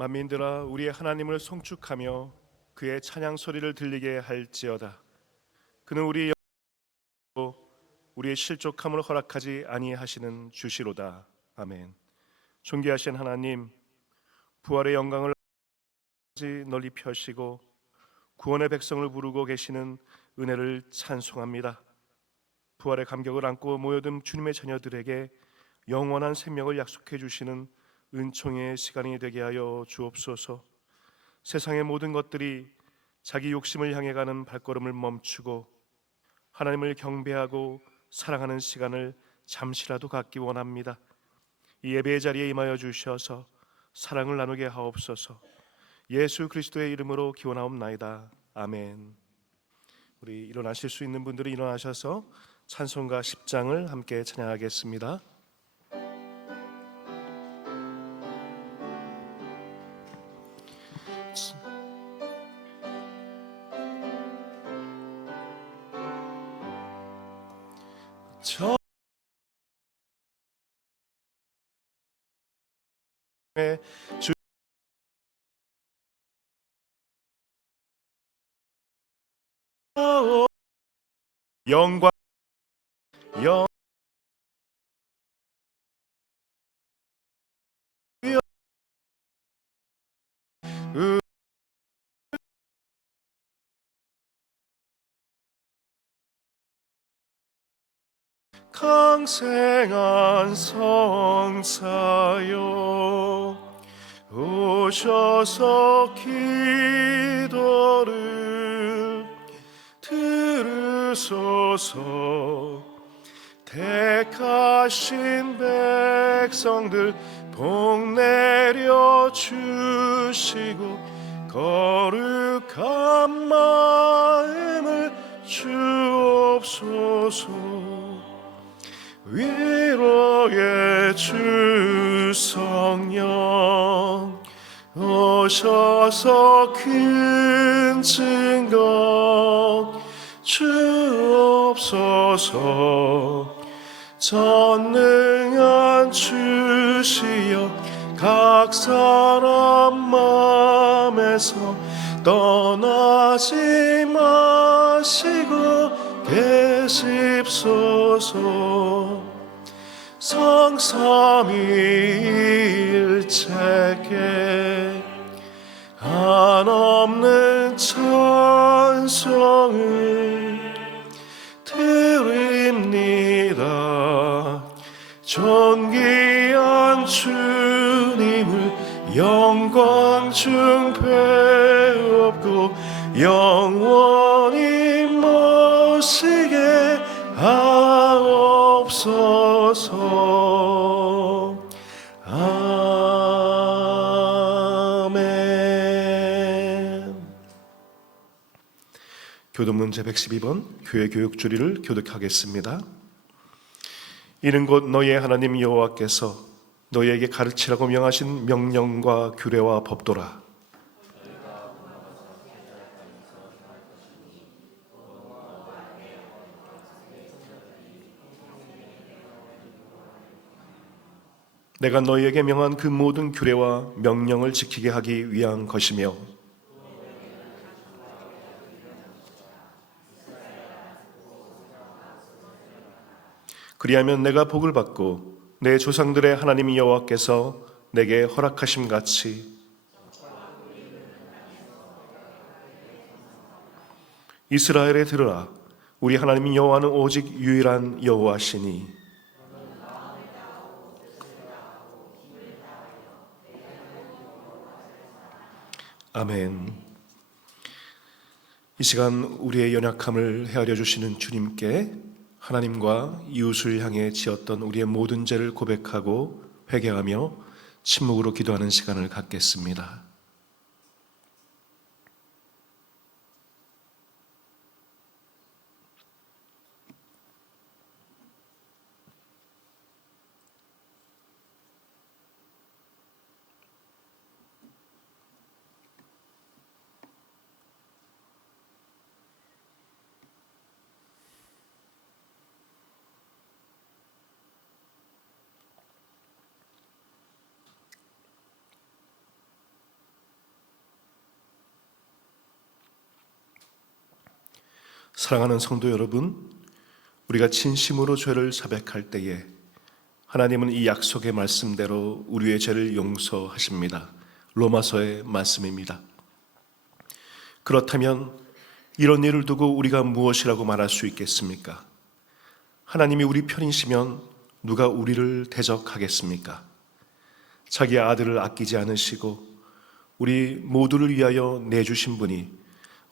만민들아 우리의 하나님을 송축하며 그의 찬양 소리를 들리게 할지어다. 그는 우리의 실족함을 허락하지 아니하시는 주시로다. 아멘. 존귀하신 하나님, 부활의 영광을 널리 펴시고 구원의 백성을 부르고 계시는 은혜를 찬송합니다. 부활의 감격을 안고 모여든 주님의 자녀들에게 영원한 생명을 약속해 주시는 은총의 시간이 되게 하여 주옵소서. 세상의 모든 것들이 자기 욕심을 향해 가는 발걸음을 멈추고 하나님을 경배하고 사랑하는 시간을 잠시라도 갖기 원합니다. 이 예배의 자리에 임하여 주셔서 사랑을 나누게 하옵소서. 예수 그리스도의 이름으로 기원하옵나이다. 아멘. 우리 일어나실 수 있는 분들이 일어나셔서 찬송가 10장을 함께 찬양하겠습니다. 주 영광 영 강생한 성사여 오셔서 기도를 들으소서. 택하신 백성들 복 내려 주시고 거룩한 마음을 주옵소서. 위로의 주 성령 오셔서 큰 증거 주옵소서. 전능한 주시여 각 사람 마음에서 떠나지 마시고 계십소서. 성삼위일체께 한없는 찬송을 드립니다. 존귀한 주님을 영광 중 배웠고 영원히 모시게 하옵소서. 아멘. 교도문 제112번 교회 교육 주리를 교독하겠습니다. 이는 곧 너희의 하나님 여호와께서 너희에게 가르치라고 명하신 명령과 규례와 법도라. 내가 너희에게 명한 그 모든 규례와 명령을 지키게 하기 위한 것이며 그리하면 내가 복을 받고 내 조상들의 하나님 여호와께서 내게 허락하심 같이 이스라엘에 들으라. 우리 하나님 여호와는 오직 유일한 여호와시니 아멘. 이 시간 우리의 연약함을 헤아려 주시는 주님께 하나님과 이웃을 향해 지었던 우리의 모든 죄를 고백하고 회개하며 침묵으로 기도하는 시간을 갖겠습니다. 사랑하는 성도 여러분, 우리가 진심으로 죄를 자백할 때에 하나님은 이 약속의 말씀대로 우리의 죄를 용서하십니다. 로마서의 말씀입니다. 그렇다면 이런 일을 두고 우리가 무엇이라고 말할 수 있겠습니까? 하나님이 우리 편이시면 누가 우리를 대적하겠습니까? 자기 아들을 아끼지 않으시고 우리 모두를 위하여 내주신 분이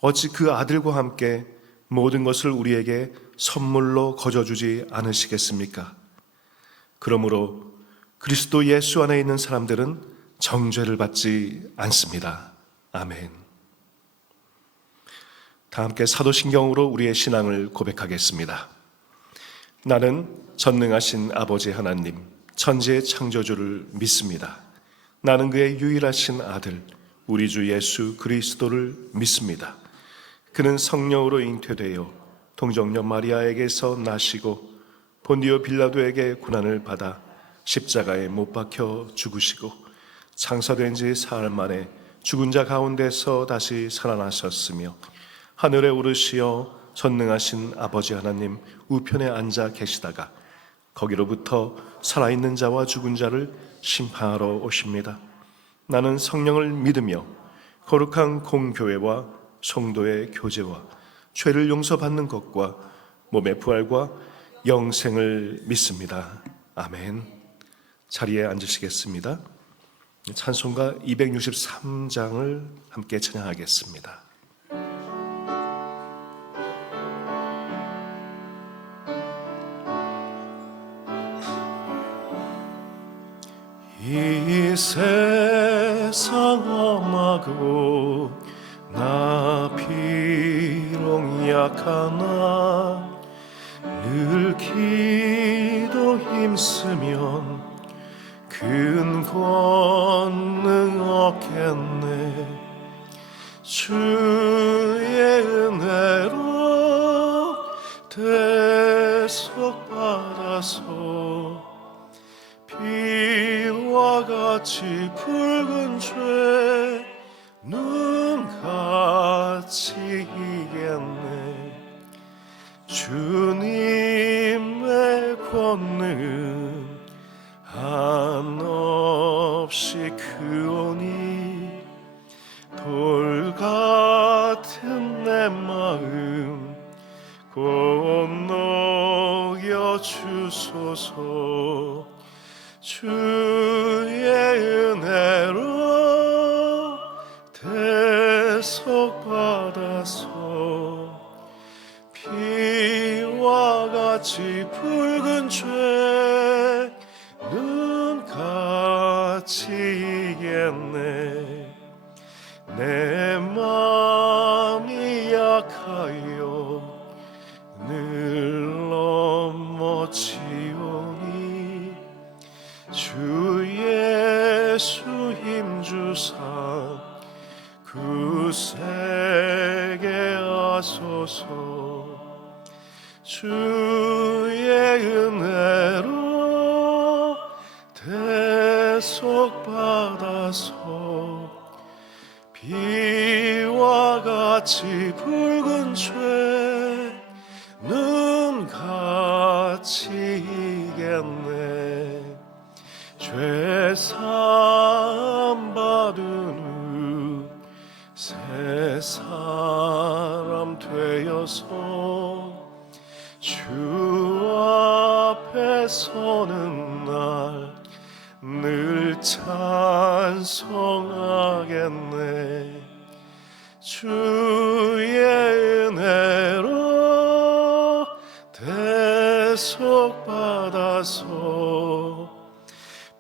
어찌 그 아들과 함께 모든 것을 우리에게 선물로 거저주지 않으시겠습니까? 그러므로 그리스도 예수 안에 있는 사람들은 정죄를 받지 않습니다. 아멘. 다 함께 사도신경으로 우리의 신앙을 고백하겠습니다. 나는 전능하신 아버지 하나님, 천지의 창조주를 믿습니다. 나는 그의 유일하신 아들, 우리 주 예수 그리스도를 믿습니다. 그는 성령으로 잉태되어 동정녀 마리아에게서 나시고 본디오 빌라도에게 고난을 받아 십자가에 못 박혀 죽으시고 장사된 지 사흘 만에 죽은 자 가운데서 다시 살아나셨으며 하늘에 오르시어 전능하신 아버지 하나님 우편에 앉아 계시다가 거기로부터 살아있는 자와 죽은 자를 심판하러 오십니다. 나는 성령을 믿으며 거룩한 공교회와 성도의 교제와 죄를 용서받는 것과 몸의 부활과 영생을 믿습니다. 아멘. 자리에 앉으시겠습니다. 찬송가 263장을 함께 찬양하겠습니다. 이 세상 험하고 나 비록 약하나 늘 기도 힘쓰면 큰 권능 얻겠네. 주의 은혜로 대속받아서 피와 같이 붉은 죄 눈같이 이겼네. 주님의 권능 한없이 크오니 돌 같은 내 마음 건너여 주소서. 주의 은혜로 대속받아서 피와 같이 붉은 죄 눈같이 이겼네. 내 마음이 약하여 늘 넘어지오니 주 예수 힘주사 굳세게 하소서. 주의 은혜로 대속받아서 피와 같이 붉은 죄 눈같이 이겼네. 죄 사함 받은 후 새 사람 되어서 주 앞에 서는 날 늘 찬송하겠네. 주의 은혜로 대속받아서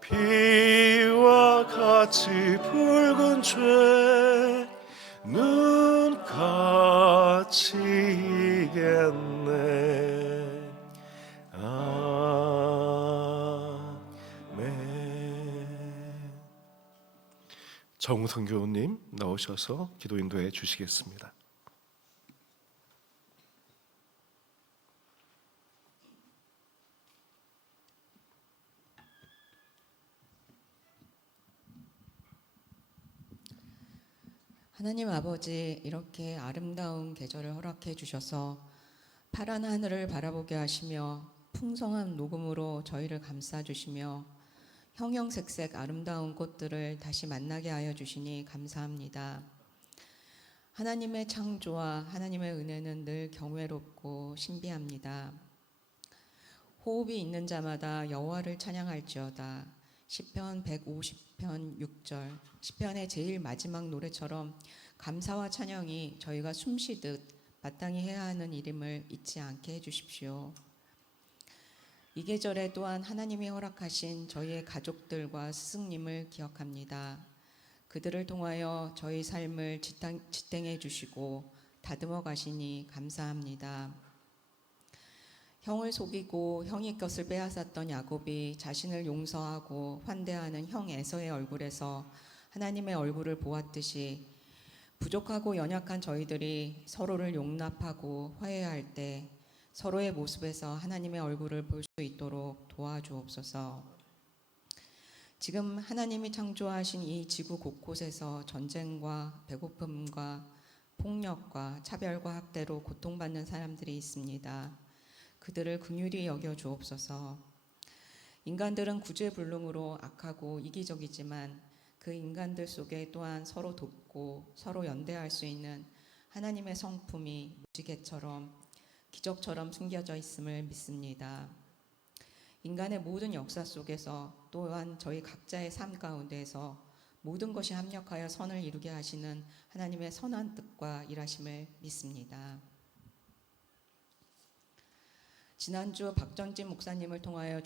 피와 같이 붉은 죄 눈같이 이겼네. 아멘. 정우성 교우님 나오셔서 기도 인도해 주시겠습니다. 하나님 아버지, 이렇게 아름다운 계절을 허락해 주셔서 파란 하늘을 바라보게 하시며 풍성한 녹음으로 저희를 감싸주시며 형형색색 아름다운 꽃들을 다시 만나게 하여 주시니 감사합니다. 하나님의 창조와 하나님의 은혜는 늘 경외롭고 신비합니다. 호흡이 있는 자마다 여호와를 찬양할지어다. 시편 150편 6절, 시편의 제일 마지막 노래처럼 감사와 찬양이 저희가 숨쉬듯 마땅히 해야 하는 일임을 잊지 않게 해주십시오. 이 계절에 또한 하나님이 허락하신 저희의 가족들과 스승님을 기억합니다. 그들을 통하여 저희 삶을 지탱해 주시고 다듬어 가시니 감사합니다. 형을 속이고 형의 것을 빼앗았던 야곱이 자신을 용서하고 환대하는 형 에서의 얼굴에서 하나님의 얼굴을 보았듯이 부족하고 연약한 저희들이 서로를 용납하고 화해할 때 서로의 모습에서 하나님의 얼굴을 볼 수 있도록 도와주옵소서. 지금 하나님이 창조하신 이 지구 곳곳에서 전쟁과 배고픔과 폭력과 차별과 학대로 고통받는 사람들이 있습니다. 그들을 긍휼히 여겨 주옵소서. 인간들은 구제불능으로 악하고 이기적이지만 그 인간들 속에 또한 서로 돕고 서로 연대할 수 있는 하나님의 성품이 무지개처럼 기적처럼 숨겨져 있음을 믿습니다. 인간의 모든 역사 속에서 또한 저희 각자의 삶 가운데에서 모든 것이 합력하여 선을 이루게 하시는 하나님의 선한 뜻과 일하심을 믿습니다. 지난주 박전진 목사님을 통하여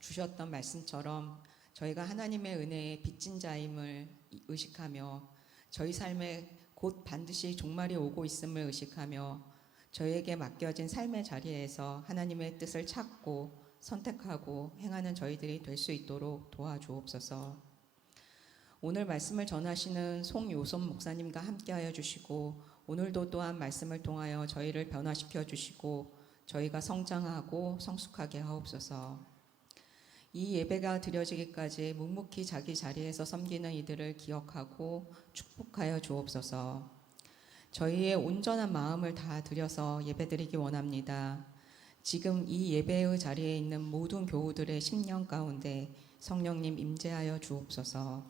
주셨던 말씀처럼 저희가 하나님의 은혜에 빚진 자임을 의식하며 저희 삶에 곧 반드시 종말이 오고 있음을 의식하며 저희에게 맡겨진 삶의 자리에서 하나님의 뜻을 찾고 선택하고 행하는 저희들이 될 수 있도록 도와주옵소서. 오늘 말씀을 전하시는 송요섭 목사님과 함께하여 주시고 오늘도 또한 말씀을 통하여 저희를 변화시켜 주시고 저희가 성장하고 성숙하게 하옵소서. 이 예배가 드려지기까지 묵묵히 자기 자리에서 섬기는 이들을 기억하고 축복하여 주옵소서. 저희의 온전한 마음을 다 드려서 예배드리기 원합니다. 지금 이 예배의 자리에 있는 모든 교우들의 심령 가운데 성령님 임재하여 주옵소서.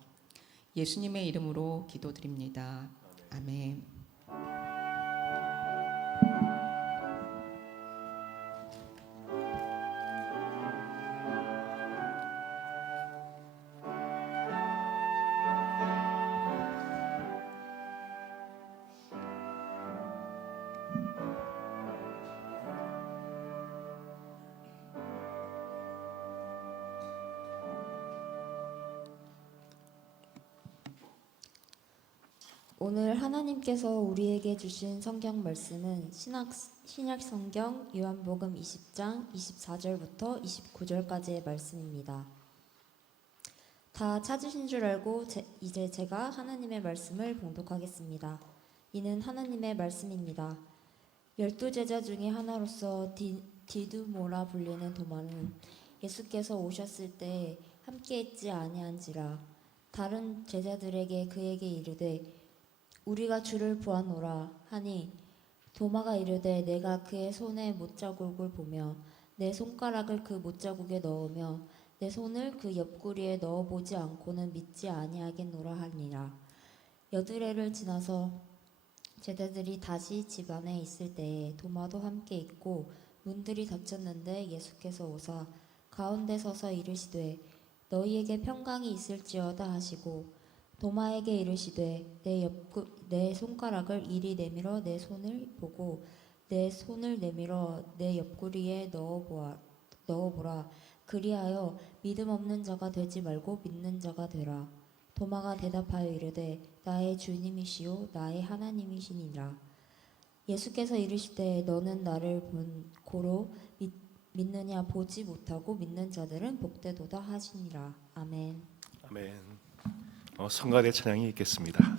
예수님의 이름으로 기도드립니다. 아멘. 오늘 하나님께서 우리에게 주신 성경 말씀은 신약 성경 요한복음 20장 24절부터 29절까지의 말씀입니다. 다 찾으신 줄 알고 이제 제가 하나님의 말씀을 봉독하겠습니다. 이는 하나님의 말씀입니다. 12제자 중에 하나로서 디두모라 불리는 도마는 예수께서 오셨을 때 함께 있지 아니한지라. 다른 제자들에게 그에게 이르되 우리가 주를 보았노라 하니 도마가 이르되 내가 그의 손에 못자국을 보며 내 손가락을 그 못자국에 넣으며 내 손을 그 옆구리에 넣어보지 않고는 믿지 아니하겠노라 하니라. 여드레를 지나서 제자들이 다시 집 안에 있을 때에 도마도 함께 있고 문들이 닫혔는데 예수께서 오사 가운데 서서 이르시되 너희에게 평강이 있을지어다 하시고 도마에게 이르시되 내 손가락을 이리 내밀어 내 손을 보고 내 손을 내밀어 내 옆구리에 넣어보라. 그리하여 믿음 없는 자가 되지 말고 믿는 자가 되라. 도마가 대답하여 이르되 나의 주님이시요 나의 하나님이시니라. 예수께서 이르시되 너는 나를 본 고로 믿느냐. 보지 못하고 믿는 자들은 복되도다 하시니라. 아멘. 아멘. 성가대 찬양이 있겠습니다.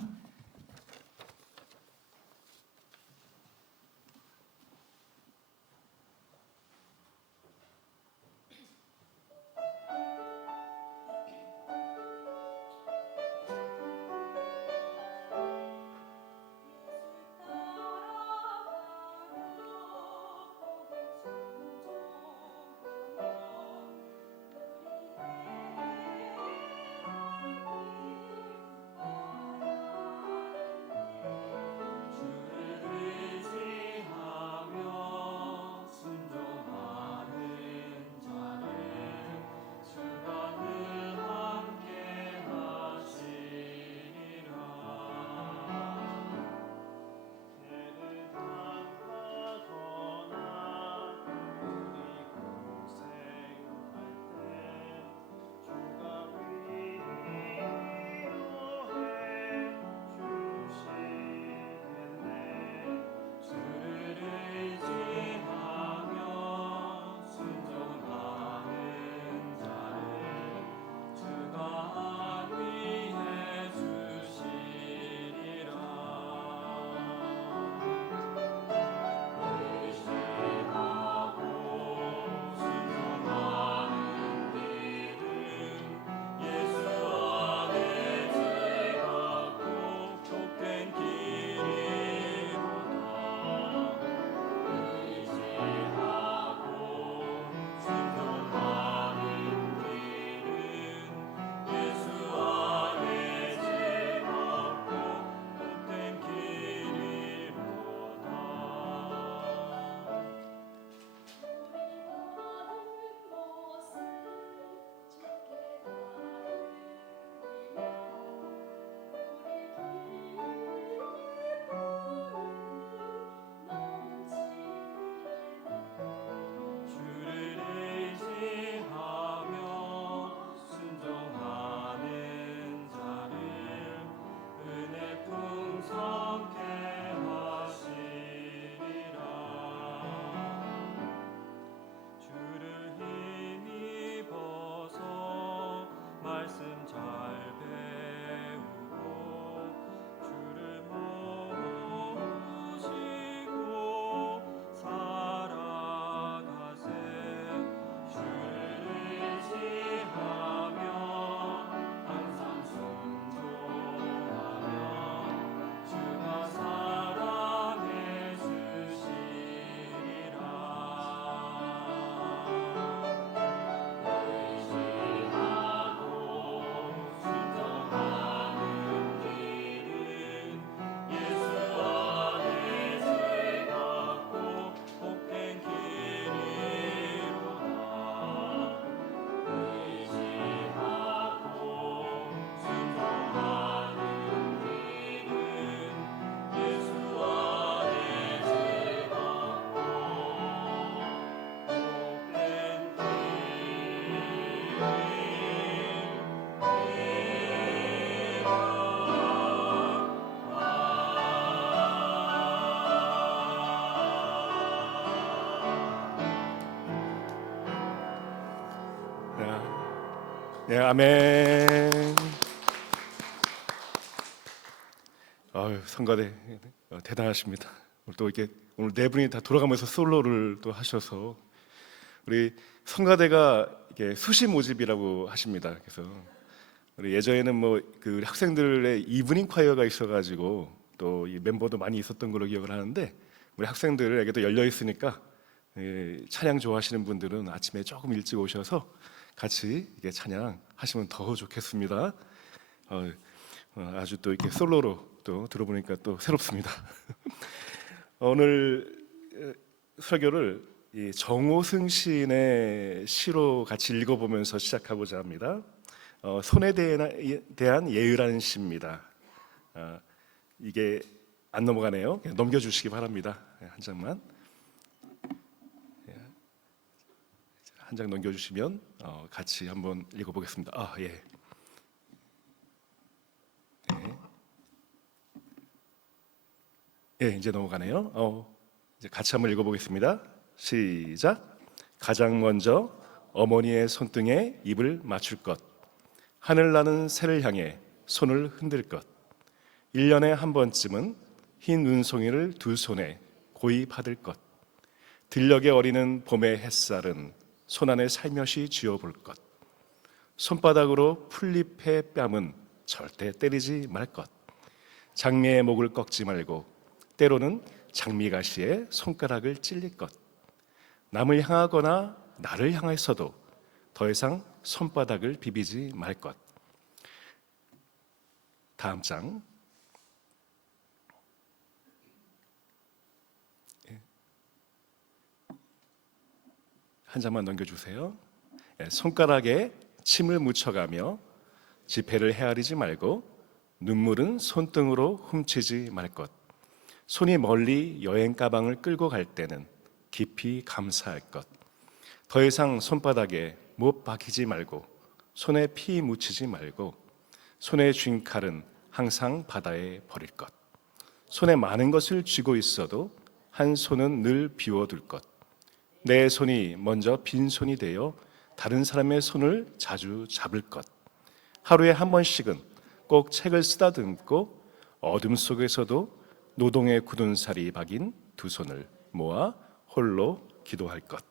네, 아멘. 아유, 성가대 대단하십니다. 또 이렇게 오늘 네 분이 다 돌아가면서 솔로를 또 하셔서 우리 성가대가 이게 수시 모집이라고 하십니다. 그래서 우리 예전에는 뭐 그 학생들의 이브닝 콰이어가 있어가지고 또 이 멤버도 많이 있었던 걸로 기억을 하는데 우리 학생들에게도 열려 있으니까 찬양 좋아하시는 분들은 아침에 조금 일찍 오셔서 같이 이게 찬양 하시면 더 좋겠습니다. 아주 또 이렇게 솔로로 또 들어보니까 또 새롭습니다. 오늘 설교를 이 정호승 시인의 시로 같이 읽어보면서 시작하고자 합니다. 손에 대한 예의라는 시입니다. 이게 안 넘어가네요. 그냥 넘겨주시기 바랍니다. 한 장만. 한 장 넘겨주시면 같이 한번 읽어보겠습니다. 예. 네. 예, 이제 넘어가네요. 이제 같이 한번 읽어보겠습니다. 시작. 가장 먼저 어머니의 손등에 입을 맞출 것, 하늘 나는 새를 향해 손을 흔들 것, 1년에 한 번쯤은 흰 눈송이를 두 손에 고이 받을 것, 들녘에 어리는 봄의 햇살은 손안에 살며시 쥐어볼 것, 손바닥으로 풀잎의 뺨은 절대 때리지 말 것, 장미의 목을 꺾지 말고 때로는 장미가시에 손가락을 찔릴 것, 남을 향하거나 나를 향해서도 더 이상 손바닥을 비비지 말 것. 다음 장. 한 장만 넘겨주세요. 손가락에 침을 묻혀가며 지폐를 헤아리지 말고 눈물은 손등으로 훔치지 말 것. 손이 멀리 여행 가방을 끌고 갈 때는 깊이 감사할 것. 더 이상 손바닥에 못 박히지 말고 손에 피 묻히지 말고 손에 쥔 칼은 항상 바다에 버릴 것. 손에 많은 것을 쥐고 있어도 한 손은 늘 비워둘 것. 내 손이 먼저 빈손이 되어 다른 사람의 손을 자주 잡을 것. 하루에 한 번씩은 꼭 책을 쓰다듬고 어둠 속에서도 노동에 굳은 살이 박인 두 손을 모아 홀로 기도할 것.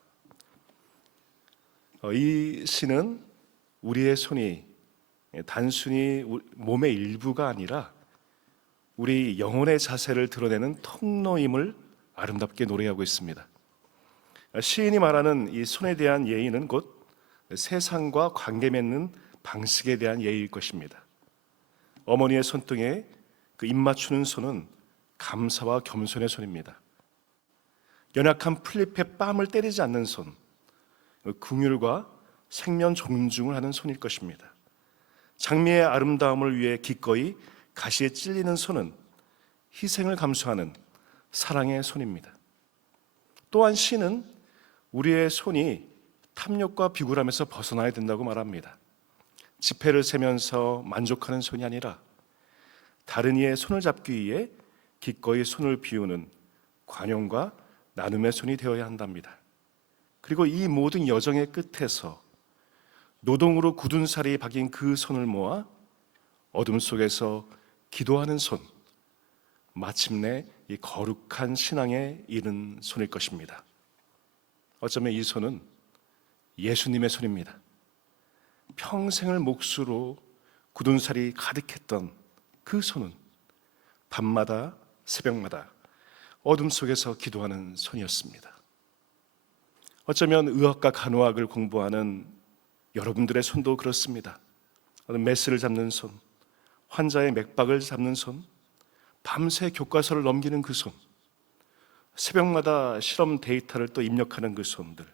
이 시는 우리의 손이 단순히 몸의 일부가 아니라 우리 영혼의 자세를 드러내는 통로임을 아름답게 노래하고 있습니다. 시인이 말하는 이 손에 대한 예의는 곧 세상과 관계 맺는 방식에 대한 예의일 것입니다. 어머니의 손등에 그 입 맞추는 손은 감사와 겸손의 손입니다. 연약한 풀잎의 뺨을 때리지 않는 손, 긍휼과 생면 존중을 하는 손일 것입니다. 장미의 아름다움을 위해 기꺼이 가시에 찔리는 손은 희생을 감수하는 사랑의 손입니다. 또한 시는 우리의 손이 탐욕과 비굴함에서 벗어나야 된다고 말합니다. 지폐를 세면서 만족하는 손이 아니라 다른 이의 손을 잡기 위해 기꺼이 손을 비우는 관용과 나눔의 손이 되어야 한답니다. 그리고 이 모든 여정의 끝에서 노동으로 굳은 살이 박인 그 손을 모아 어둠 속에서 기도하는 손, 마침내 이 거룩한 신앙에 이른 손일 것입니다. 어쩌면 이 손은 예수님의 손입니다. 평생을 몫으로 굳은 살이 가득했던 그 손은 밤마다 새벽마다 어둠 속에서 기도하는 손이었습니다. 어쩌면 의학과 간호학을 공부하는 여러분들의 손도 그렇습니다. 메스를 잡는 손, 환자의 맥박을 잡는 손, 밤새 교과서를 넘기는 그 손, 새벽마다 실험 데이터를 또 입력하는 그 손들,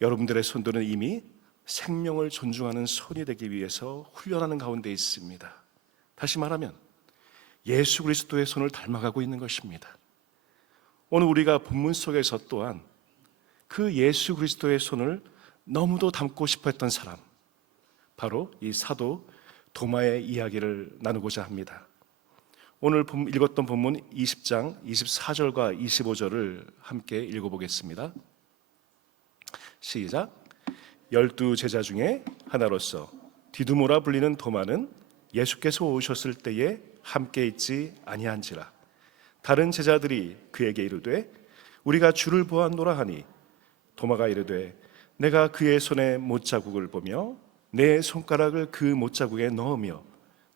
여러분들의 손들은 이미 생명을 존중하는 손이 되기 위해서 훈련하는 가운데 있습니다. 다시 말하면 예수 그리스도의 손을 닮아가고 있는 것입니다. 오늘 우리가 본문 속에서 또한 그 예수 그리스도의 손을 너무도 닮고 싶어 했던 사람, 바로 이 사도 도마의 이야기를 나누고자 합니다. 오늘 읽었던 본문 20장 24절과 25절을 함께 읽어보겠습니다. 시작. 12 제자 중에 하나로서 디두모라 불리는 도마는 예수께서 오셨을 때에 함께 있지 아니한지라. 다른 제자들이 그에게 이르되 우리가 주를 보았노라 하니 도마가 이르되 내가 그의 손에 못자국을 보며 내 손가락을 그 못자국에 넣으며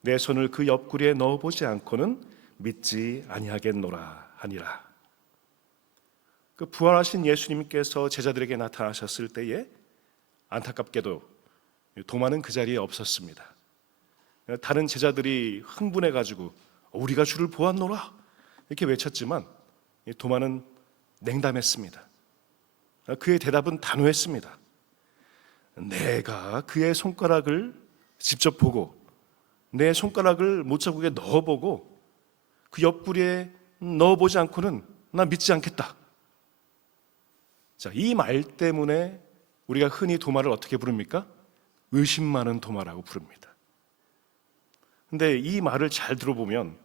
내 손을 그 옆구리에 넣어보지 않고는 믿지 아니하겠노라 하니라. 그 부활하신 예수님께서 제자들에게 나타나셨을 때에 안타깝게도 도마는 그 자리에 없었습니다. 다른 제자들이 흥분해 가지고 우리가 주를 보았노라 이렇게 외쳤지만 도마는 냉담했습니다. 그의 대답은 단호했습니다. 내가 그의 손가락을 직접 보고 내 손가락을 못자국에 넣어보고 그 옆구리에 넣어보지 않고는 나 믿지 않겠다. 자, 이 말 때문에 우리가 흔히 도마를 어떻게 부릅니까? 의심 많은 도마라고 부릅니다. 근데 이 말을 잘 들어보면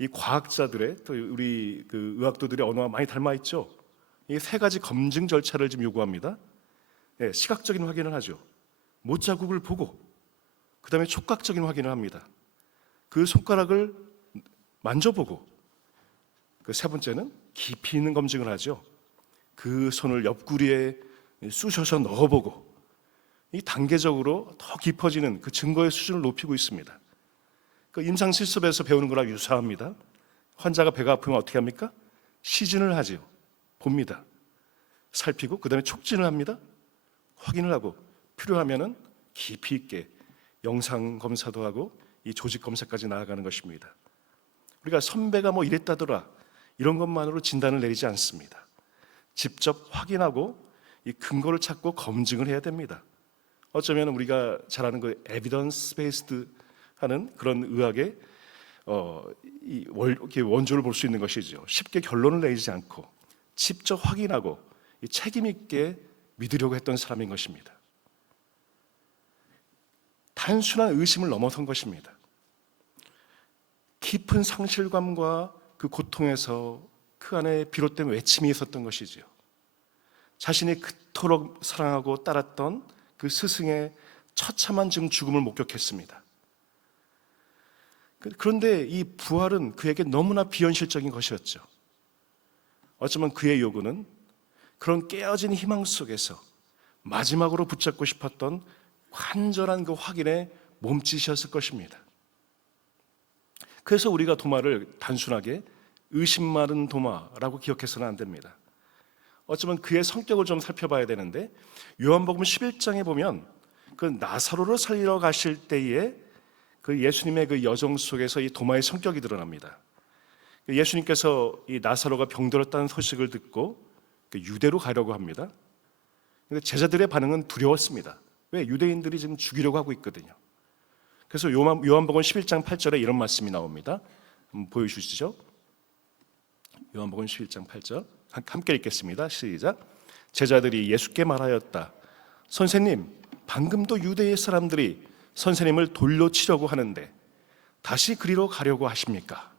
이 과학자들의 또 우리 그 의학도들의 언어와 많이 닮아 있죠. 이 세 가지 검증 절차를 지금 요구합니다. 네, 시각적인 확인을 하죠. 못자국을 보고 그 다음에 촉각적인 확인을 합니다. 그 손가락을 만져보고 그 세 번째는 깊이 있는 검증을 하죠. 그 손을 옆구리에 쑤셔서 넣어보고 이 단계적으로 더 깊어지는 그 증거의 수준을 높이고 있습니다. 그 임상실습에서 배우는 거랑 유사합니다. 환자가 배가 아프면 어떻게 합니까? 시진을 하지요. 봅니다. 살피고 그 다음에 촉진을 합니다. 확인을 하고 필요하면은 깊이 있게 영상 검사도 하고 이 조직 검사까지 나아가는 것입니다. 우리가 선배가 뭐 이랬다더라 이런 것만으로 진단을 내리지 않습니다. 직접 확인하고 이 근거를 찾고 검증을 해야 됩니다. 어쩌면 우리가 잘 아는 그 에비던스 베이스드 하는 그런 의학의 원조를 볼 수 있는 것이죠. 쉽게 결론을 내리지 않고 직접 확인하고 책임 있게 믿으려고 했던 사람인 것입니다. 단순한 의심을 넘어선 것입니다. 깊은 상실감과 그 고통에서 그 안에 비롯된 외침이 있었던 것이지요. 자신이 그토록 사랑하고 따랐던 그 스승의 처참한 죽음을 목격했습니다. 그런데 이 부활은 그에게 너무나 비현실적인 것이었죠. 어쩌면 그의 요구는 그런 깨어진 희망 속에서 마지막으로 붙잡고 싶었던 간절한 그 확인의 몸짓이었을 것입니다. 그래서 우리가 도마를 단순하게 의심 많은 도마라고 기억해서는 안 됩니다. 어쩌면 그의 성격을 좀 살펴봐야 되는데 요한복음 11장에 보면 그 나사로를 살리러 가실 때에 그 예수님의 그 여정 속에서 이 도마의 성격이 드러납니다. 예수님께서 이 나사로가 병들었다는 소식을 듣고 유대로 가려고 합니다. 근데 제자들의 반응은 두려웠습니다. 왜? 유대인들이 지금 죽이려고 하고 있거든요. 그래서 요한복음 11장 8절에 이런 말씀이 나옵니다. 한번 보여주시죠. 요한복음 11장 8절 함께 읽겠습니다. 시작. 제자들이 예수께 말하였다. 선생님, 방금도 유대의 사람들이 선생님을 돌로 치려고 하는데 다시 그리로 가려고 하십니까?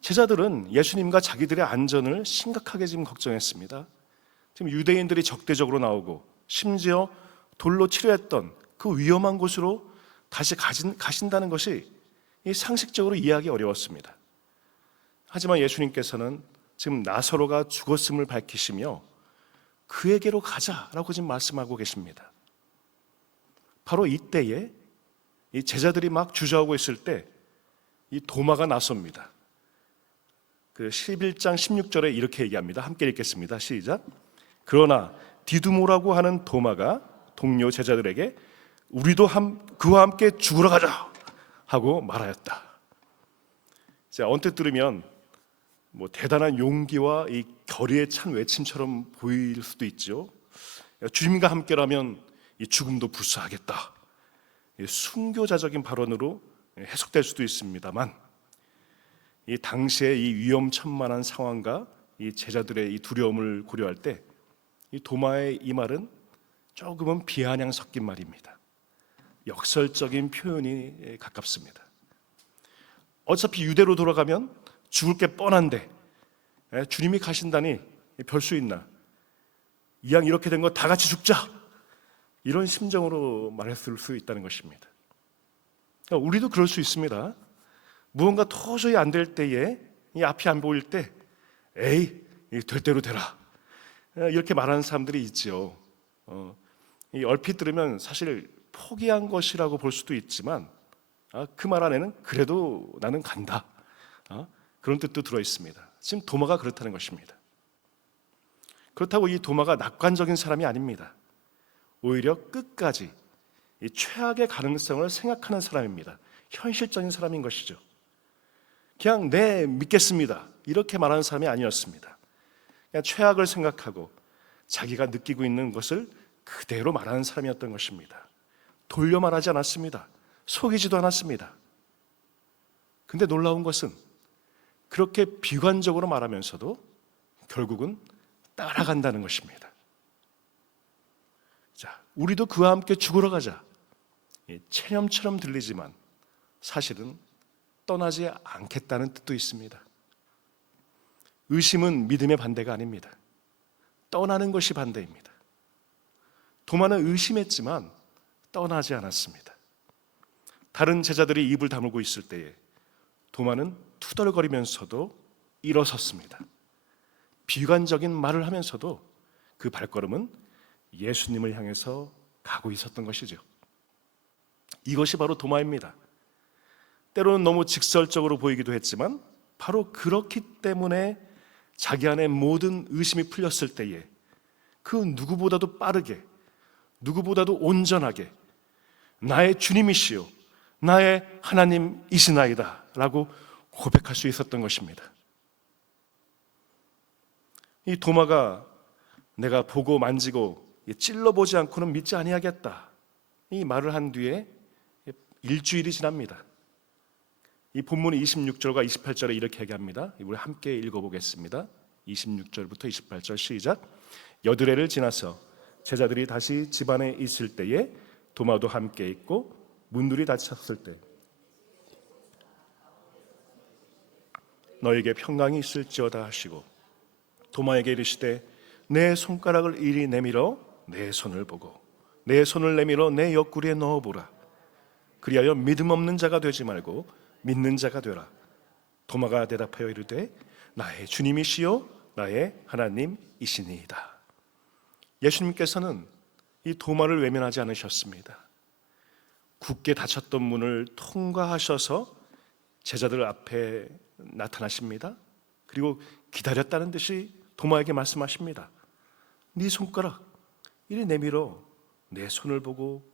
제자들은 예수님과 자기들의 안전을 심각하게 지금 걱정했습니다. 지금 유대인들이 적대적으로 나오고 심지어 돌로 치려 했던 그 위험한 곳으로 다시 가신다는 것이 상식적으로 이해하기 어려웠습니다. 하지만 예수님께서는 지금 나사로가 죽었음을 밝히시며 그에게로 가자라고 지금 말씀하고 계십니다. 바로 이때에 이 제자들이 막 주저하고 있을 때 이 도마가 나섭니다. 그 11장 16절에 이렇게 얘기합니다. 함께 읽겠습니다. 시작. 그러나 디두모라고 하는 도마가 동료 제자들에게 우리도 그와 함께 죽으러 가자 하고 말하였다. 자, 언뜻 들으면 뭐 대단한 용기와 이 결의에 찬 외침처럼 보일 수도 있죠. 주님과 함께라면 이 죽음도 불사하겠다. 순교자적인 발언으로 해석될 수도 있습니다만 이 당시의 이 위험천만한 상황과 이 제자들의 이 두려움을 고려할 때 이 도마의 이 말은 조금은 비아냥 섞인 말입니다. 역설적인 표현이 가깝습니다. 어차피 유대로 돌아가면 죽을 게 뻔한데 주님이 가신다니 별 수 있나? 이왕 이렇게 된 거 다 같이 죽자 이런 심정으로 말했을 수 있다는 것입니다. 그러니까 우리도 그럴 수 있습니다. 무언가 도저히 안 될 때에, 이 앞이 안 보일 때 에이, 될 대로 되라, 이렇게 말하는 사람들이 있지요. 이 얼핏 들으면 사실 포기한 것이라고 볼 수도 있지만 그 말 안에는 그래도 나는 간다, 그런 뜻도 들어 있습니다. 지금 도마가 그렇다는 것입니다. 그렇다고 이 도마가 낙관적인 사람이 아닙니다. 오히려 끝까지 이 최악의 가능성을 생각하는 사람입니다. 현실적인 사람인 것이죠. 그냥 네, 믿겠습니다, 이렇게 말하는 사람이 아니었습니다. 그냥 최악을 생각하고 자기가 느끼고 있는 것을 그대로 말하는 사람이었던 것입니다. 돌려 말하지 않았습니다. 속이지도 않았습니다. 근데 놀라운 것은 그렇게 비관적으로 말하면서도 결국은 따라간다는 것입니다. 자, 우리도 그와 함께 죽으러 가자, 체념처럼 들리지만 사실은 떠나지 않겠다는 뜻도 있습니다. 의심은 믿음의 반대가 아닙니다. 떠나는 것이 반대입니다. 도마는 의심했지만 떠나지 않았습니다. 다른 제자들이 입을 다물고 있을 때에 도마는 투덜거리면서도 일어섰습니다. 비관적인 말을 하면서도 그 발걸음은 예수님을 향해서 가고 있었던 것이죠. 이것이 바로 도마입니다. 때로는 너무 직설적으로 보이기도 했지만 바로 그렇기 때문에 자기 안에 모든 의심이 풀렸을 때에 그 누구보다도 빠르게, 누구보다도 온전하게 나의 주님이시요 나의 하나님이시나이다 라고 고백할 수 있었던 것입니다. 이 도마가 내가 보고 만지고 찔러보지 않고는 믿지 아니하겠다, 이 말을 한 뒤에 일주일이 지납니다. 이 본문 26절과 28절에 이렇게 얘기합니다. 우리 함께 읽어보겠습니다. 26절부터 28절 시작. 여드레를 지나서 제자들이 다시 집안에 있을 때에 도마도 함께 있고 문들이 닫혔을 때 너에게 평강이 있을지어다 하시고 도마에게 이르시되 내 손가락을 이리 내밀어 내 손을 보고 내 손을 내밀어 내 옆구리에 넣어보라. 그리하여 믿음 없는 자가 되지 말고 믿는 자가 되라. 도마가 대답하여 이르되 나의 주님이시요 나의 하나님이시니이다. 예수님께서는 이 도마를 외면하지 않으셨습니다. 굳게 닫혔던 문을 통과하셔서 제자들 앞에 나타나십니다. 그리고 기다렸다는 듯이 도마에게 말씀하십니다. 네 손가락 이리 내밀어 내 손을 보고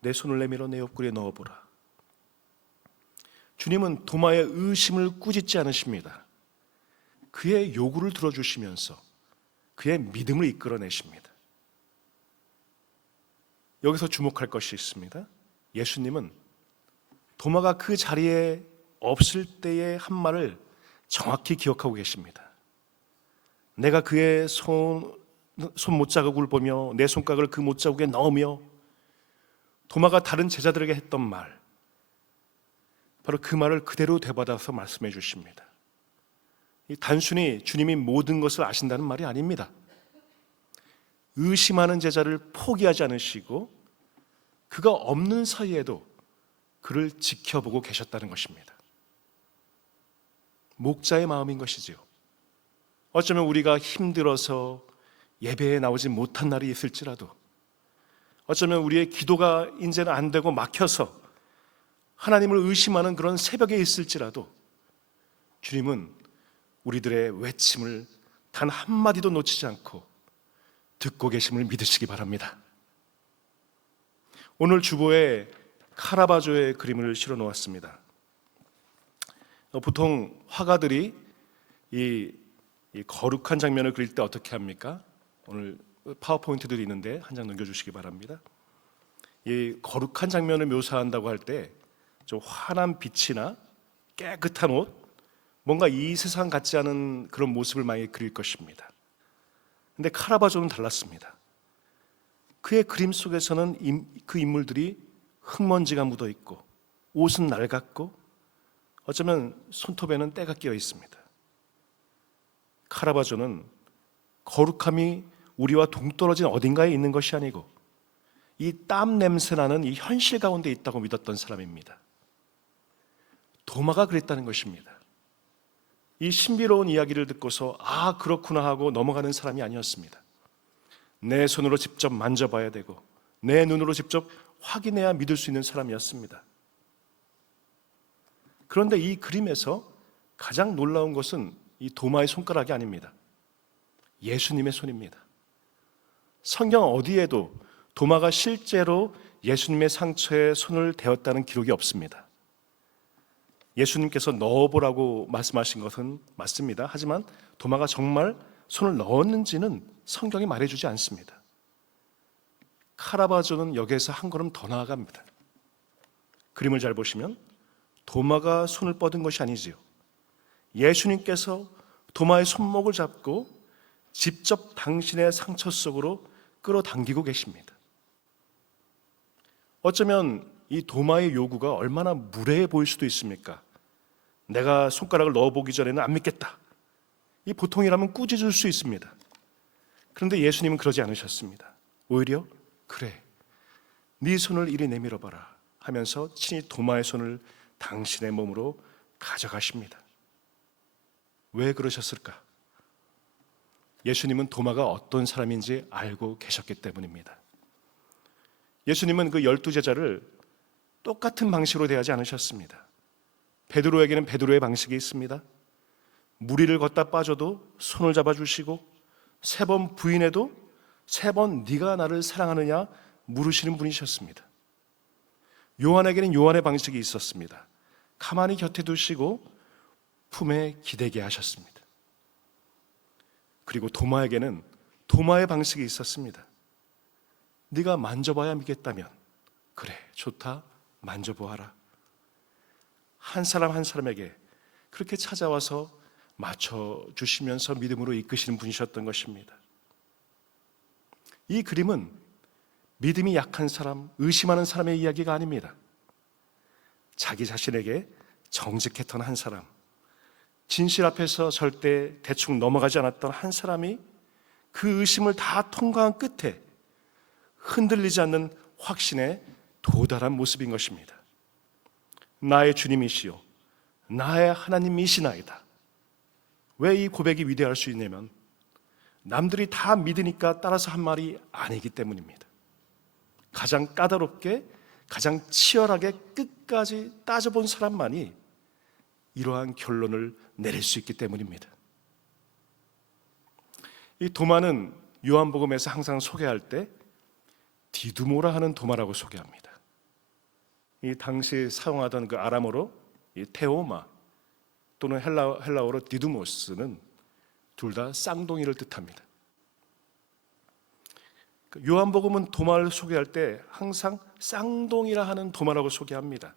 내 손을 내밀어 내 옆구리에 넣어보라. 주님은 도마의 의심을 꾸짖지 않으십니다. 그의 요구를 들어주시면서 그의 믿음을 이끌어내십니다. 여기서 주목할 것이 있습니다. 예수님은 도마가 그 자리에 없을 때의 한 말을 정확히 기억하고 계십니다. 내가 그의 손 못자국을 보며 내 손가락을 그 못자국에 넣으며 도마가 다른 제자들에게 했던 말, 바로 그 말을 그대로 되받아서 말씀해 주십니다. 단순히 주님이 모든 것을 아신다는 말이 아닙니다. 의심하는 제자를 포기하지 않으시고 그가 없는 사이에도 그를 지켜보고 계셨다는 것입니다. 목자의 마음인 것이지요. 어쩌면 우리가 힘들어서 예배에 나오지 못한 날이 있을지라도, 어쩌면 우리의 기도가 이제는 안 되고 막혀서 하나님을 의심하는 그런 새벽에 있을지라도 주님은 우리들의 외침을 단 한마디도 놓치지 않고 듣고 계심을 믿으시기 바랍니다. 오늘 주보에 카라바조의 그림을 실어 놓았습니다. 보통 화가들이 이 거룩한 장면을 그릴 때 어떻게 합니까? 오늘 파워포인트들이 있는데 한 장 넘겨주시기 바랍니다. 이 거룩한 장면을 묘사한다고 할 때 좀 환한 빛이나 깨끗한 옷, 뭔가 이 세상 같지 않은 그런 모습을 많이 그릴 것입니다. 근데 카라바조는 달랐습니다. 그의 그림 속에서는 그 인물들이 흙먼지가 묻어 있고 옷은 낡았고 어쩌면 손톱에는 때가 끼어 있습니다. 카라바조는 거룩함이 우리와 동떨어진 어딘가에 있는 것이 아니고 이 땀 냄새나는 이 현실 가운데 있다고 믿었던 사람입니다. 도마가 그랬다는 것입니다. 이 신비로운 이야기를 듣고서 아 그렇구나 하고 넘어가는 사람이 아니었습니다. 내 손으로 직접 만져봐야 되고 내 눈으로 직접 확인해야 믿을 수 있는 사람이었습니다. 그런데 이 그림에서 가장 놀라운 것은 이 도마의 손가락이 아닙니다. 예수님의 손입니다. 성경 어디에도 도마가 실제로 예수님의 상처에 손을 대었다는 기록이 없습니다. 예수님께서 넣어보라고 말씀하신 것은 맞습니다. 하지만 도마가 정말 손을 넣었는지는 성경이 말해주지 않습니다. 카라바조는 여기에서 한 걸음 더 나아갑니다. 그림을 잘 보시면 도마가 손을 뻗은 것이 아니지요. 예수님께서 도마의 손목을 잡고 직접 당신의 상처 속으로 끌어당기고 계십니다. 어쩌면 이 도마의 요구가 얼마나 무례해 보일 수도 있습니까? 내가 손가락을 넣어보기 전에는 안 믿겠다. 이 보통이라면 꾸짖을 수 있습니다. 그런데 예수님은 그러지 않으셨습니다. 오히려 그래, 네 손을 이리 내밀어봐라 하면서 친히 도마의 손을 당신의 몸으로 가져가십니다. 왜 그러셨을까? 예수님은 도마가 어떤 사람인지 알고 계셨기 때문입니다. 예수님은 그 12제자를 똑같은 방식으로 대하지 않으셨습니다. 베드로에게는 베드로의 방식이 있습니다. 무리를 걷다 빠져도 손을 잡아주시고 3번 부인해도 3번 네가 나를 사랑하느냐 물으시는 분이셨습니다. 요한에게는 요한의 방식이 있었습니다. 가만히 곁에 두시고 품에 기대게 하셨습니다. 그리고 도마에게는 도마의 방식이 있었습니다. 네가 만져봐야 믿겠다면 그래 좋다 만져보아라. 한 사람 한 사람에게 그렇게 찾아와서 맞춰주시면서 믿음으로 이끄시는 분이셨던 것입니다. 이 그림은 믿음이 약한 사람, 의심하는 사람의 이야기가 아닙니다. 자기 자신에게 정직했던 한 사람, 진실 앞에서 절대 대충 넘어가지 않았던 한 사람이 그 의심을 다 통과한 끝에 흔들리지 않는 확신에 도달한 모습인 것입니다. 나의 주님이시요 나의 하나님이시나이다. 왜 이 고백이 위대할 수 있냐면 남들이 다 믿으니까 따라서 한 말이 아니기 때문입니다. 가장 까다롭게 가장 치열하게 끝까지 따져본 사람만이 이러한 결론을 내릴 수 있기 때문입니다. 이 도마는 요한복음에서 항상 소개할 때 디두모라 하는 도마라고 소개합니다. 이 당시 사용하던 그 아람어로 이 테오마 또는 헬라어로 디두모스는 둘 다 쌍둥이를 뜻합니다. 요한복음은 도마를 소개할 때 항상 쌍둥이라 하는 도마라고 소개합니다.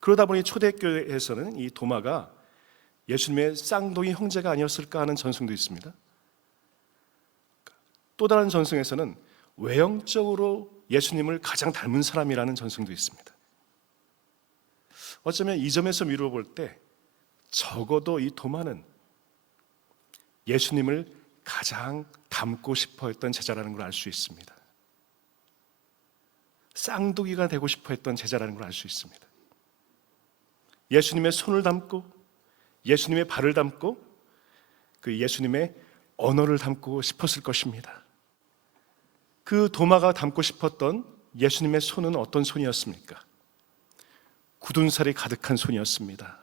그러다 보니 초대교회에서는 이 도마가 예수님의 쌍둥이 형제가 아니었을까 하는 전승도 있습니다. 또 다른 전승에서는 외형적으로 예수님을 가장 닮은 사람이라는 전승도 있습니다. 어쩌면 이 점에서 미루어볼 때 적어도 이 도마는 예수님을 가장 닮고 싶어 했던 제자라는 걸 알 수 있습니다. 쌍둥이가 되고 싶어 했던 제자라는 걸 알 수 있습니다. 예수님의 손을 담고 예수님의 발을 담고 그 예수님의 언어를 담고 싶었을 것입니다. 그 도마가 담고 싶었던 예수님의 손은 어떤 손이었습니까? 굳은 살이 가득한 손이었습니다.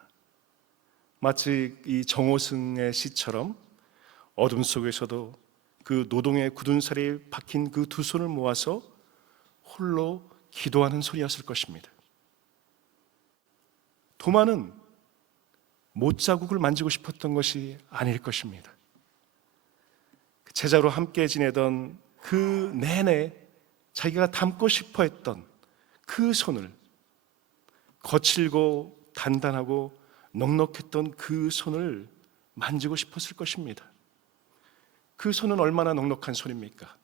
마치 이 정호승의 시처럼 어둠 속에서도 그 노동의 굳은 살이 박힌 그 두 손을 모아서 홀로 기도하는 손이었을 것입니다. 도마는 못자국을 만지고 싶었던 것이 아닐 것입니다. 제자로 함께 지내던 그 내내 자기가 담고 싶어 했던 그 손을, 거칠고 단단하고 넉넉했던 그 손을 만지고 싶었을 것입니다. 그 손은 얼마나 넉넉한 손입니까?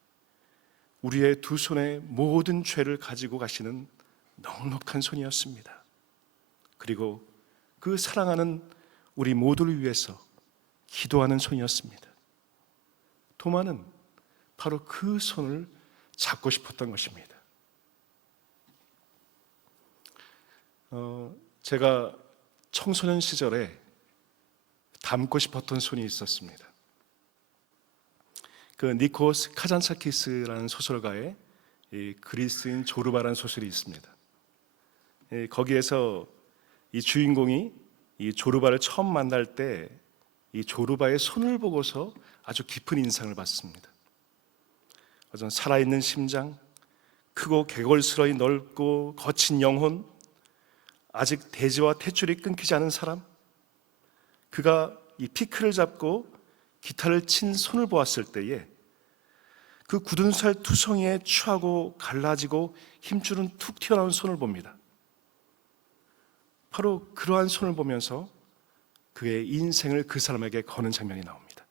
우리의 두 손에 모든 죄를 가지고 가시는 넉넉한 손이었습니다. 그리고 그 사랑하는 우리 모두를 위해서 기도하는 손이었습니다. 도마는 바로 그 손을 잡고 싶었던 것입니다. 제가 청소년 시절에 닮고 싶었던 손이 있었습니다. 그 니코스 카잔차키스라는 소설가의 이 그리스인 조르바라는 소설이 있습니다. 거기에서 이 주인공이 이 조르바를 처음 만날 때 이 조르바의 손을 보고서 아주 깊은 인상을 받습니다. 어떤 살아있는 심장, 크고 개걸스러이 넓고 거친 영혼, 아직 대지와 탯줄이 끊기지 않은 사람, 그가 이 피크를 잡고 기타를 친 손을 보았을 때에 그 굳은 살 투성이에 추하고 갈라지고 힘줄은 툭 튀어나온 손을 봅니다. 바로 그러한 손을 보면서 그의 인생을 그 사람에게 거는 장면이 나옵니다.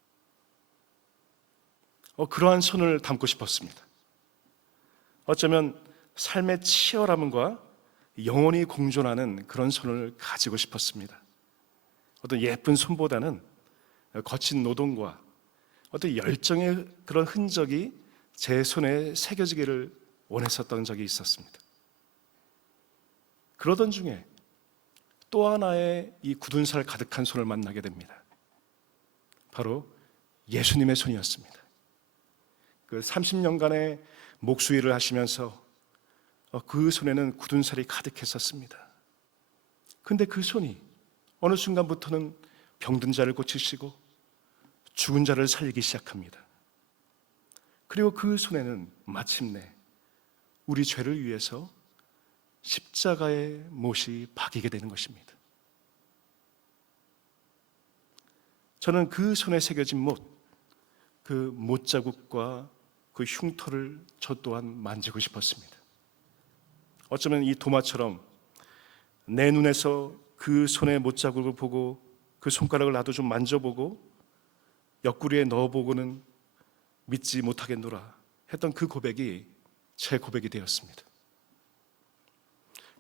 그러한 손을 담고 싶었습니다. 어쩌면 삶의 치열함과 영원히 공존하는 그런 손을 가지고 싶었습니다. 어떤 예쁜 손보다는 거친 노동과 어떤 열정의 그런 흔적이 제 손에 새겨지기를 원했었던 적이 있었습니다. 그러던 중에 또 하나의 이 굳은 살 가득한 손을 만나게 됩니다. 바로 예수님의 손이었습니다. 그 30년간의 목수일을 하시면서 그 손에는 굳은 살이 가득했었습니다. 근데 그 손이 어느 순간부터는 병든 자를 고치시고 죽은 자를 살리기 시작합니다. 그리고 그 손에는 마침내 우리 죄를 위해서 십자가의 못이 박이게 되는 것입니다. 저는 그 손에 새겨진 못, 그 못자국과 그 흉터를 저 또한 만지고 싶었습니다. 어쩌면 이 도마처럼 내 눈에서 그 손의 못자국을 보고 그 손가락을 나도 좀 만져보고 옆구리에 넣어보고는 믿지 못하겠노라 했던 그 고백이 제 고백이 되었습니다.